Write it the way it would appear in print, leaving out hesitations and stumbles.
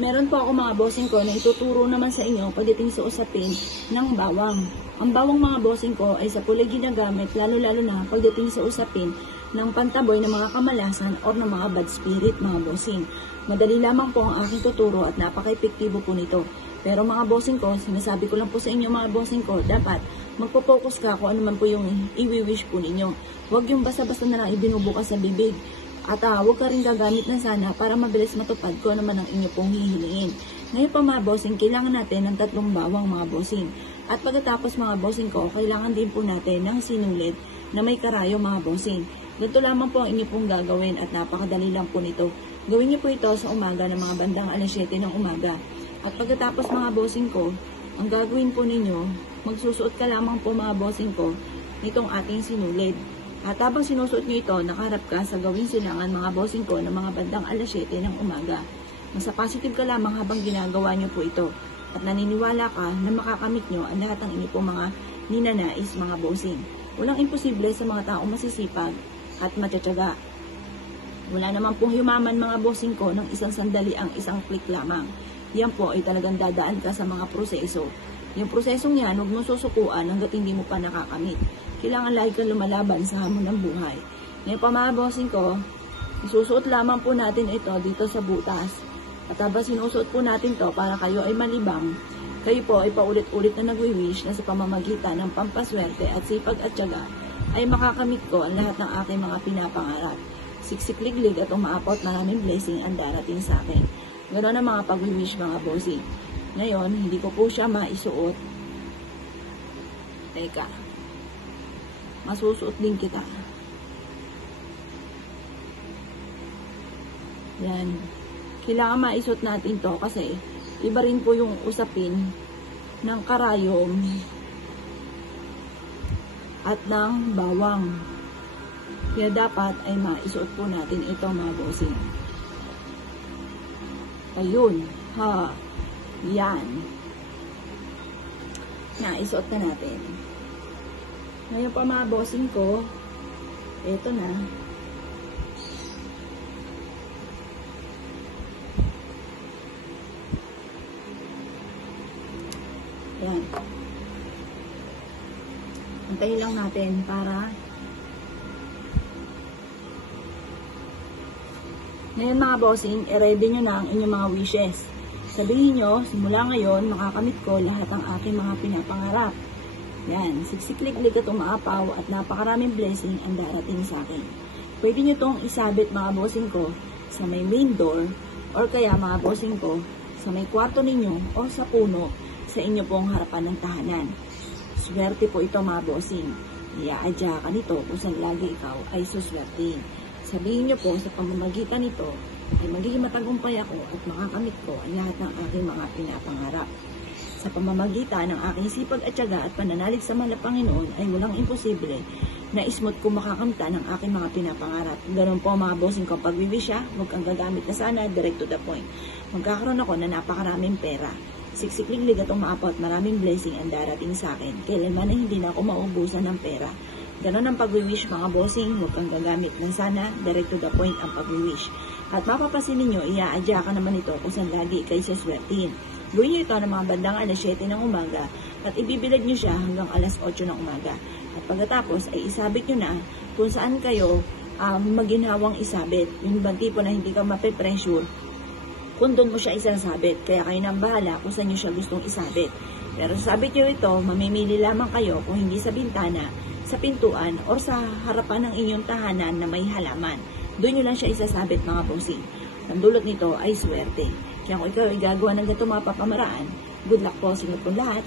Meron po ako mga bossing ko na ituturo naman sa inyo pagdating sa usapin ng bawang. Ang bawang mga bossing ko ay sa kulay ginagamit lalo-lalo na pagdating sa usapin ng pantaboy ng mga kamalasan o ng mga bad spirit mga bossing. Madali lamang po ang aking tuturo at napaka-epektibo po nito. Pero mga bossing ko, sinasabi ko lang po sa inyo mga bossing ko, dapat magpo-focus ka kung ano man po yung i-wish po ninyo. Huwag yung basta-basta na lang ibinubukas sa bibig. At huwag ka rin gagamit na sana para mabilis matupad ko naman ang inyo pong hihiliin. Ngayon pa mga bossing, kailangan natin ng 3 bawang mga bossing. At pagkatapos mga bossing ko, kailangan din po natin ng sinulid na may karayo mga bossing. Ganito lamang po ang inyo pong gagawin at napakadali lang po nito. Gawin niyo po ito sa umaga ng mga bandang alas 7 ng umaga. At pagkatapos mga bossing ko, ang gagawin po ninyo, magsusuot ka lamang po mga bossing ko nitong ating sinulid. At habang sinusuot nyo ito, nakaharap ka sa gawing silangan mga bossing ko ng mga bandang alas 7 ng umaga. Nasa positive ka lamang habang ginagawa nyo po ito. At naniniwala ka na makakamit nyo ang lahat ng inyo po mga ninanais mga bossing. Walang imposible sa mga taong masisipag at matyatsyaga. Wala naman pong yumaman mga bossing ko ng isang sandali ang isang click lamang. Yan po ay talagang dadaan ka sa mga proseso. Yung prosesong yan, huwag mo susukuan hanggat hindi mo pa nakakamit. Kailangan lagi kang lumalaban sa hamon ng buhay. Ngayon pa mga bossing ko, isusuot lamang po natin ito dito sa butas. At habang sinusuot po natin to para kayo ay malibang, kayo po ay paulit-ulit na nagwi-wish na sa pamamagitan ng pampaswerte at sipag at tiyaga ay makakamit ko ang lahat ng aking mga pinapangarap. Siksikliglig at umaapot maraming blessing ang darating sa akin. Ganoon ang mga pag-wish mga bossing. Ngayon, hindi ko po siya maisuot. Teka. Masusuot din kita. Yan. Kailangan maisuot natin to kasi iba rin po yung usapin ng karayom at ng bawang. Kaya dapat ay maisuot po natin ito mga bossing. Ayun. Ha. Yan. Naisuot na natin. Ngayon pa mga bossing ko, eto na. Yan. Antayin lang natin para ngayon mga bossing, i-ready nyo na ang inyong mga wishes. Sabihin nyo, simula ngayon, makakamit ko lahat ng aking mga pinapangarap. Yan, siksiklik-lik at umaapaw at napakaraming blessing ang darating sa akin. Pwede nyo itong isabit mga bossing ko sa may main door or kaya mga bossing ko sa may kwarto ninyo o sa puno sa inyo pong harapan ng tahanan. Swerte po ito mga bossing. Iaadya ka nito kung saan lagi ikaw ay suswertein. Sabihin nyo po sa pamamagitan nito ay magiging matagumpay ako at makakamit ko ang lahat ng aking mga pinapangarap. Sa pamamagitan ng aking sipag at tiyaga at pananalig sa mahal na Panginoon ay walang imposible na ismot ko makakamta ng aking mga pinapangarap. Ganun po mga bossing ko pag-wish huwag kang gagamit na sana, direct to the point. Magkakaroon ako na napakaraming pera. Siksikliglig at umaapot, maraming blessing ang darating sa akin. Kailanman ay hindi na ako maubusan ng pera. Ganon ang pag-wish mga bossing, huwag kang gagamit ng sana, direct to the point ang pag-wish. At mapapasin ninyo, iaadya ka naman ito kung saan lagi kayo saswertein. Gawin nyo ito ng mga bandang alas 7 ng umaga at ibibilad nyo siya hanggang alas 8 ng umaga. At pagkatapos ay isabit nyo na kung saan kayo maginhawang isabit. Yung ibang tipo na hindi ka mape-pressure, kung doon mo siya isasabit. Kaya kayo nang bahala kung saan nyo siya gustong isabit. Pero sabit nyo ito, mamimili lamang kayo kung hindi sa bintana, sa pintuan, o sa harapan ng inyong tahanan na may halaman. Doon nyo lang siya isasabit mga bossing. Ang dulot nito ay swerte. Kaya kung ikaw ay gagawa ng ganito mga papamaraan, good luck po sa inyo po lahat.